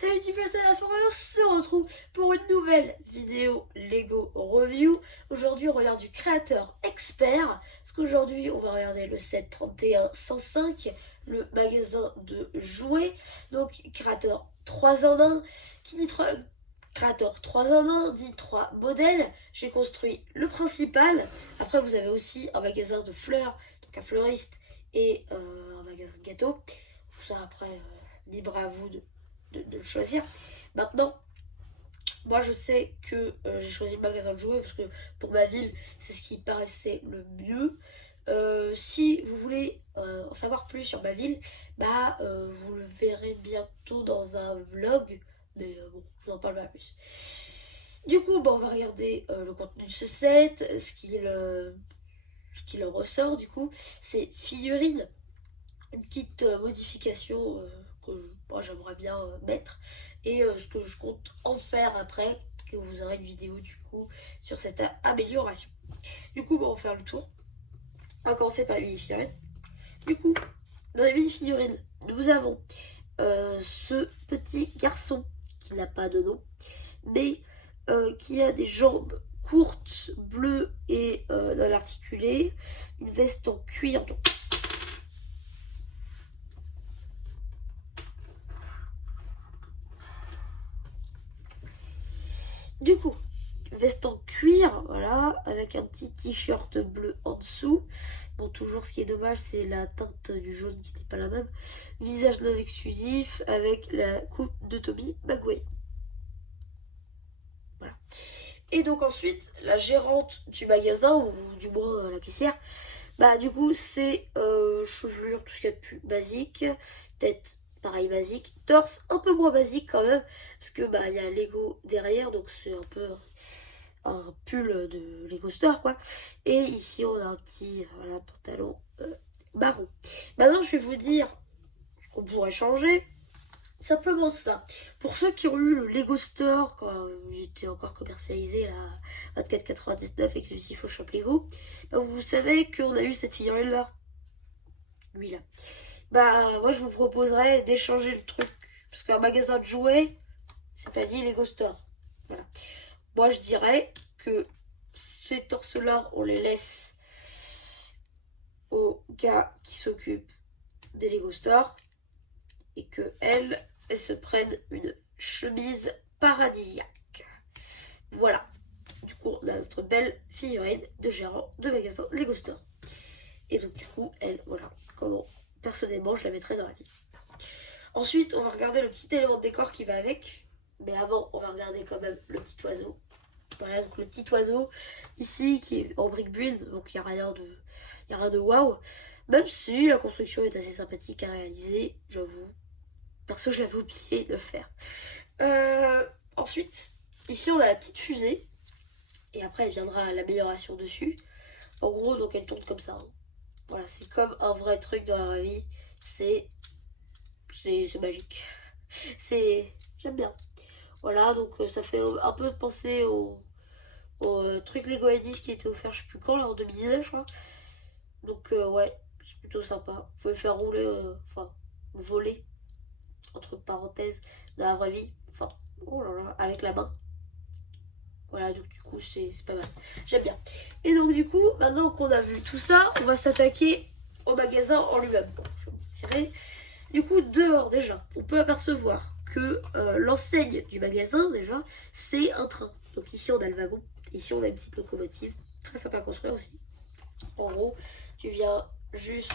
Salut petit peu, c'est la soirée, on se retrouve pour une nouvelle vidéo Lego Review. Aujourd'hui on regarde du créateur expert, parce qu'aujourd'hui on va regarder le set 3105, le magasin de jouets. Donc créateur 3 en 1, qui dit 3... Créateur 3 en 1 dit 3 modèles. J'ai construit le principal. Après vous avez aussi un magasin de fleurs, donc un fleuriste et un magasin de gâteaux. Tout ça après, libre à vous de le choisir. Maintenant, moi je sais que j'ai choisi le magasin de jouets parce que pour ma ville, c'est ce qui paraissait le mieux. Si vous voulez en savoir plus sur ma ville, vous le verrez bientôt dans un vlog. Mais bon, je vous en parle pas plus. Du coup, on va regarder le contenu de ce set, ce qu'il en ressort du coup. C'est figurines, une petite modification que moi j'aimerais bien mettre et ce que je compte en faire après, que vous aurez une vidéo du coup sur cette amélioration. Du coup, on va faire le tour. On va commencer par les mini-figurines. Du coup, dans les mini-figurines, nous avons ce petit garçon qui n'a pas de nom, mais qui a des jambes courtes, bleues et non articulées, une veste en cuir, donc du coup, veste en cuir, voilà, avec un petit t-shirt bleu en dessous. Bon, toujours ce qui est dommage, c'est la teinte du jaune qui n'est pas la même. Visage non exclusif avec la coupe de Tobey Maguire. Voilà. Et donc ensuite, la gérante du magasin, ou du moins la caissière, du coup, c'est chevelure, tout ce qu'il y a de plus basique, tête pareil basique, torse un peu moins basique quand même, parce que il y a Lego derrière, donc c'est un peu un pull de Lego Store quoi. Et ici on a un petit pantalon marron. Maintenant je vais vous dire ce qu'on pourrait changer. Simplement ça. Pour ceux qui ont eu le Lego Store quand il était encore commercialisé là, 24,99 exclusif au Shop Lego, vous savez qu'on a eu cette figurine là. Lui là. Moi je vous proposerais d'échanger le truc. Parce qu'un magasin de jouets, c'est pas dit Lego Store. Voilà. Moi je dirais que ces torses-là, on les laisse aux gars qui s'occupent des Lego Store et que elles se prennent une chemise paradisiaque. Voilà. Du coup, on a notre belle figurine de gérant de magasin Lego Store. Et donc, du coup, elle, voilà, comment personnellement je la mettrais dans la vie. Ensuite, on va regarder le petit élément de décor qui va avec. Mais avant, on va regarder quand même le petit oiseau. Voilà, donc le petit oiseau ici qui est en brick build, donc il n'y a rien de waouh. Même si la construction est assez sympathique à réaliser, j'avoue. Perso, je l'avais oublié de faire. Ensuite, ici on a la petite fusée. Et après, elle viendra l'amélioration dessus. En gros, donc elle tourne comme ça. Hein. Voilà, c'est comme un vrai truc dans la vraie vie. C'est magique. J'aime bien. Voilà, donc ça fait un peu penser au truc Lego Edis qui était offert, je sais plus quand, là en 2019, je crois. Donc, ouais, c'est plutôt sympa. Vous pouvez le faire rouler, voler, entre parenthèses, dans la vraie vie. Enfin, oh là là, avec la main. Voilà, donc du coup, c'est pas mal. J'aime bien. Et donc, du coup, maintenant qu'on a vu tout ça, on va s'attaquer au magasin en lui-même. Je vais vous tirer. Du coup, dehors, déjà, on peut apercevoir que l'enseigne du magasin, déjà, c'est un train. Donc ici, on a le wagon. Ici, on a une petite locomotive. Très sympa à construire aussi. En gros, tu viens juste...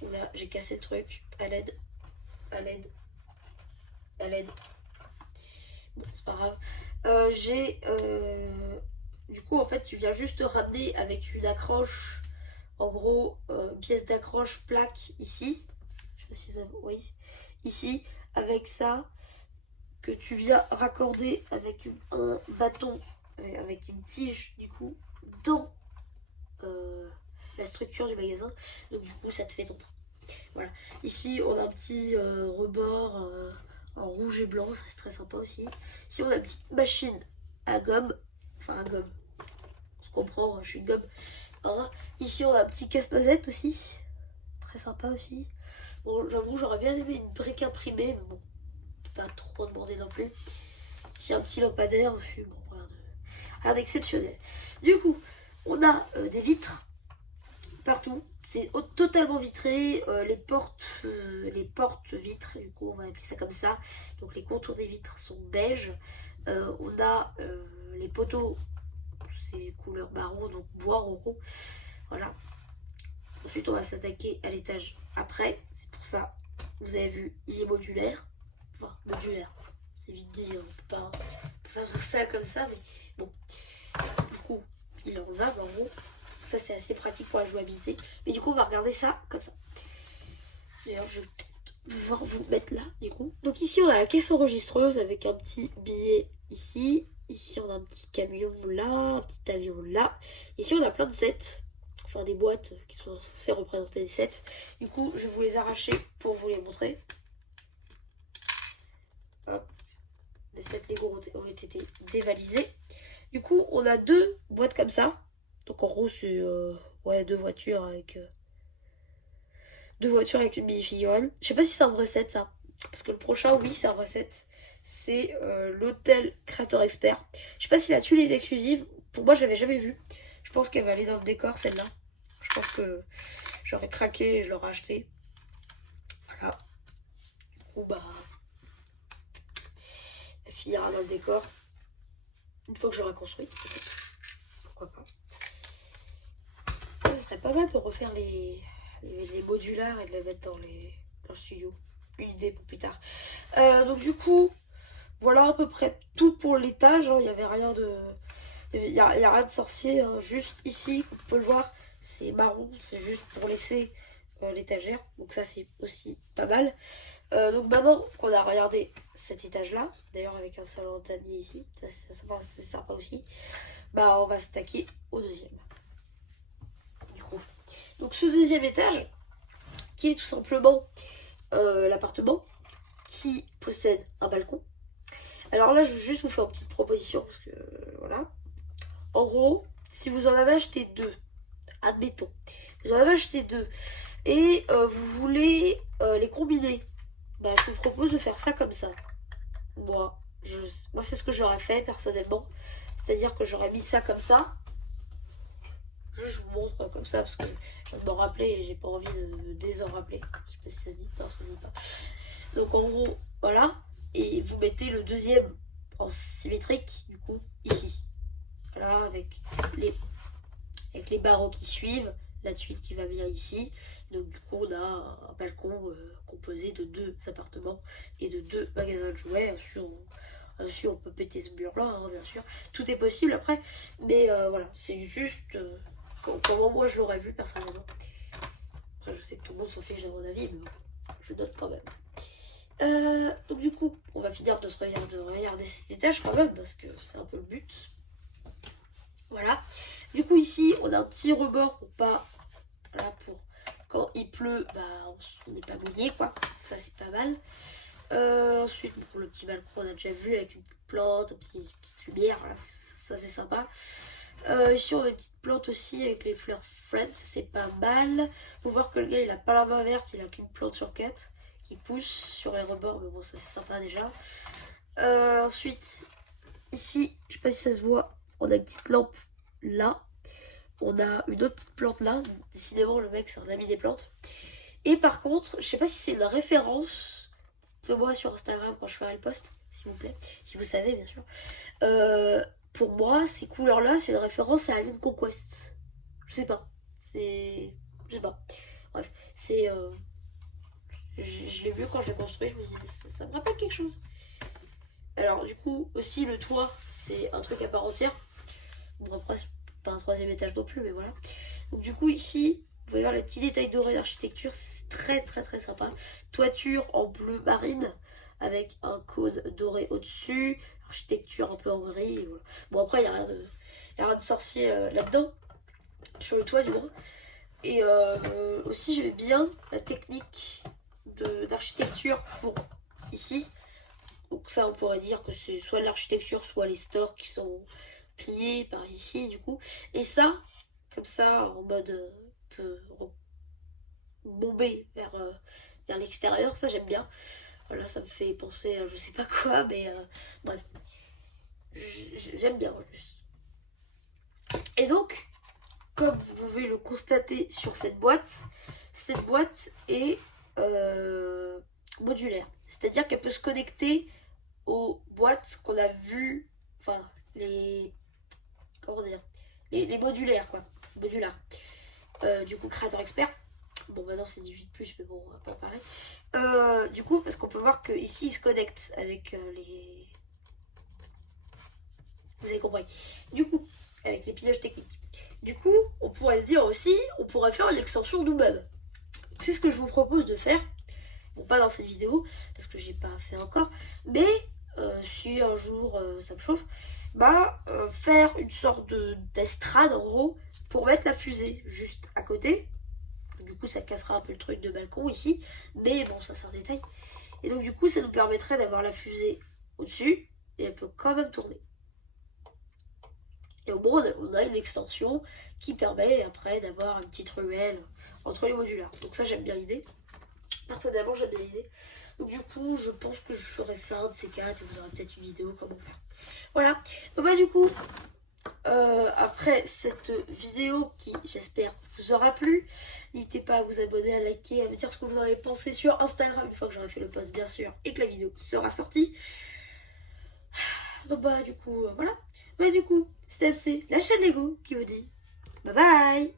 Là, j'ai cassé le truc. À l'aide. À l'aide. À l'aide. Bon, c'est pas grave. Du coup, en fait, tu viens juste ramener avec une accroche. En gros, pièce d'accroche plaque ici. Je sais pas si ça... Oui. Ici, avec ça, que tu viens raccorder avec un bâton, avec une tige, du coup, dans la structure du magasin. Donc, du coup, ça te fait ton train. Voilà. Ici, on a un petit rebord en rouge et blanc, ça c'est très sympa aussi. Ici, on a une petite machine à gomme. Enfin, à gomme. On se comprend, hein, je suis une gomme. Hein. Ici, on a un petit casse-noisette aussi. Très sympa aussi. Bon, j'avoue, j'aurais bien aimé une brique imprimée, mais bon, pas trop demandé non plus. J'ai un petit lampadaire aussi, bon, rien d'exceptionnel. Du coup, on a des vitres partout. C'est totalement vitré. Les portes vitres, du coup, on va appeler ça comme ça. Donc les contours des vitres sont beige. On a les poteaux, c'est couleur marron, donc bois rond. Voilà. Ensuite, on va s'attaquer à l'étage après. C'est pour ça, vous avez vu, il est modulaire. Enfin, modulaire. C'est vite dit, on peut pas faire ça comme ça, mais bon. Du coup, il est enlevable en gros. Ça, c'est assez pratique pour la jouabilité. Mais du coup, on va regarder ça comme ça. D'ailleurs, je vais peut-être pouvoir vous mettre là, du coup. Donc ici, on a la caisse enregistreuse avec un petit billet ici. Ici, on a un petit camion là, un petit avion là. Ici, on a plein de sets. Enfin, des boîtes qui sont censées représenter des sets. Du coup, je vais vous les arracher pour vous les montrer. Hop. Les sets Lego ont été dévalisés. Du coup, on a deux boîtes comme ça. Donc en gros, c'est deux voitures avec une mini-figurine. Je sais pas si c'est un vrai set ça. Parce que le prochain, oui, c'est un vrai set. C'est l'hôtel créateur expert. Je sais pas si là-dessus les exclusives. Pour moi, je l'avais jamais vue. Je pense qu'elle va aller dans le décor celle-là. Je pense que j'aurais craqué et je l'aurais acheté. Voilà. Du coup, bah. Elle finira dans le décor. Une fois que j'aurai construit. Pourquoi pas. Ce serait pas mal de refaire les modulaires et de les mettre dans le studio. Une idée pour plus tard. Donc du coup, voilà à peu près tout pour l'étage. Il n'y avait rien de... Il y a rien de sorcier. Juste ici, comme on peut le voir, c'est marron. C'est juste pour laisser l'étagère. Donc ça, c'est aussi pas mal. Donc maintenant qu'on a regardé cet étage-là, d'ailleurs avec un salon en tablier ici, c'est sympa aussi, bah on va s'attaquer au deuxième. Donc ce deuxième étage, qui est tout simplement l'appartement, qui possède un balcon. Alors là, je vais juste vous faire une petite proposition, parce que voilà. En gros, si vous en avez acheté deux, admettons, vous en avez acheté deux, et vous voulez les combiner, bah je vous propose de faire ça comme ça. Moi c'est ce que j'aurais fait personnellement. C'est-à-dire que j'aurais mis ça comme ça. Je vous montre comme ça parce que je viens de m'en rappeler et j'ai pas envie de désen rappeler. Je sais pas si ça se dit. Non, ça se dit pas. Donc en gros, voilà. Et vous mettez le deuxième en symétrique, du coup, ici. Voilà, avec les barreaux qui suivent. La tuile qui va bien ici. Donc du coup, on a un balcon composé de deux appartements et de deux magasins de jouets. On peut péter ce mur là, hein, bien sûr. Tout est possible après. Mais voilà, c'est juste comment moi je l'aurais vu personnellement. Après, je sais que tout le monde s'en fiche de mon avis, mais bon, je note quand même. Donc du coup, on va finir de regarder cet étage quand même, parce que c'est un peu le but. Voilà. Du coup, ici, on a un petit rebord pour pas... Voilà, pour quand il pleut, bah, on n'est pas mouillé, quoi. Ça, c'est pas mal. Ensuite, pour le petit balcon, on a déjà vu avec une petite plante, une petite lumière, voilà, ça c'est sympa. Ici, on a une petite plante aussi avec les fleurs Friends, c'est pas mal. Faut voir que le gars, il a pas la main verte, il a qu'une plante sur 4 qui pousse sur les rebords, mais bon, ça c'est sympa déjà. Ensuite, ici, je sais pas si ça se voit, on a une petite lampe là. On a une autre petite plante là. Décidément, le mec, c'est un ami des plantes. Et par contre, je sais pas si c'est une référence. Moi sur Instagram quand je ferai le post, s'il vous plaît. Si vous savez, bien sûr. Pour moi, ces couleurs-là, c'est une référence à Alien Conquest. Je sais pas. Je sais pas. Bref, c'est... je l'ai vu quand je l'ai construit, je me suis dit, ça me rappelle quelque chose. Alors, du coup, aussi, le toit, c'est un truc à part entière. Bon, après, c'est pas un troisième étage non plus, mais voilà. Donc, du coup, ici, vous pouvez voir les petits détails dorés d'architecture, c'est très très très sympa. Toiture en bleu marine, avec un cône doré au-dessus. Architecture un peu en gris. Voilà. Bon, après, il n'y a rien de sorcier là-dedans, sur le toit du moins. Et aussi, j'aimais bien la technique d'architecture pour ici. Donc ça, on pourrait dire que c'est soit l'architecture, soit les stores qui sont pliés par ici, du coup. Et ça, comme ça, en mode peu bombé vers l'extérieur, ça j'aime bien. Voilà, ça me fait penser à je sais pas quoi, mais bref. J'aime bien juste. Et donc, comme vous pouvez le constater sur cette boîte est modulaire. C'est-à-dire qu'elle peut se connecter aux boîtes qu'on a vues, enfin, les. Comment dire, les modulaires, quoi. Modulaires. Du coup, créateur expert. Bon, maintenant c'est 18+, mais bon, on va pas en parler. Du coup, parce qu'on peut voir qu'ici, il se connecte avec les. Vous avez compris. Du coup, avec les pilotes techniques. Du coup, on pourrait se dire aussi, on pourrait faire l'extension nous-mêmes. C'est ce que je vous propose de faire. Bon, pas dans cette vidéo, parce que j'ai pas fait encore. Mais si un jour ça me chauffe, faire une sorte d'estrade en gros pour mettre la fusée juste à côté. Du coup, ça cassera un peu le truc de balcon ici, mais bon, ça c'est un détail. Et donc, du coup, ça nous permettrait d'avoir la fusée au-dessus et elle peut quand même tourner. Et au moins, on a une extension qui permet après d'avoir une petite ruelle entre les modulaires. Donc, ça, j'aime bien l'idée. Personnellement, j'aime bien l'idée. Donc, du coup, je pense que je ferai ça un de ces quatre et vous aurez peut-être une vidéo comment faire. Voilà. Donc, du coup, après cette vidéo qui, j'espère, vous aura plu, n'hésitez pas à vous abonner, à liker, à me dire ce que vous en avez pensé sur Instagram une fois que j'aurai fait le post, bien sûr, et que la vidéo sera sortie. Donc, du coup, voilà. Du coup, c'était MC, la chaîne Lego, qui vous dit bye bye.